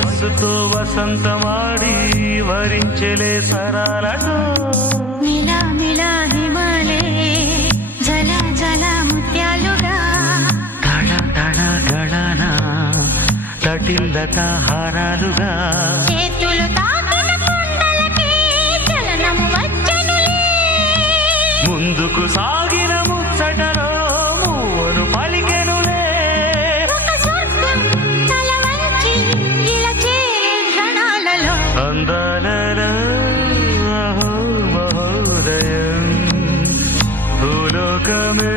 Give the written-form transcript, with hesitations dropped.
వయస్సుతో వసంతమాడి వరించెలే సరాలటో మిలా మిలా హిమాలే జల జల ముత్యాలుగా తడ తడ గడన తటిల్లత హారాలుగా చేతులు తాకిన కుండలకి చలనం వచ్చనులే ముందుకు సాగిన ముచ్చటలో మూవను పలికెనులే ఒక స్వర్గం తల వంచి ఇలా చేరే క్షణాలలో అందాలలో అహో మహోదయం భూలోకమే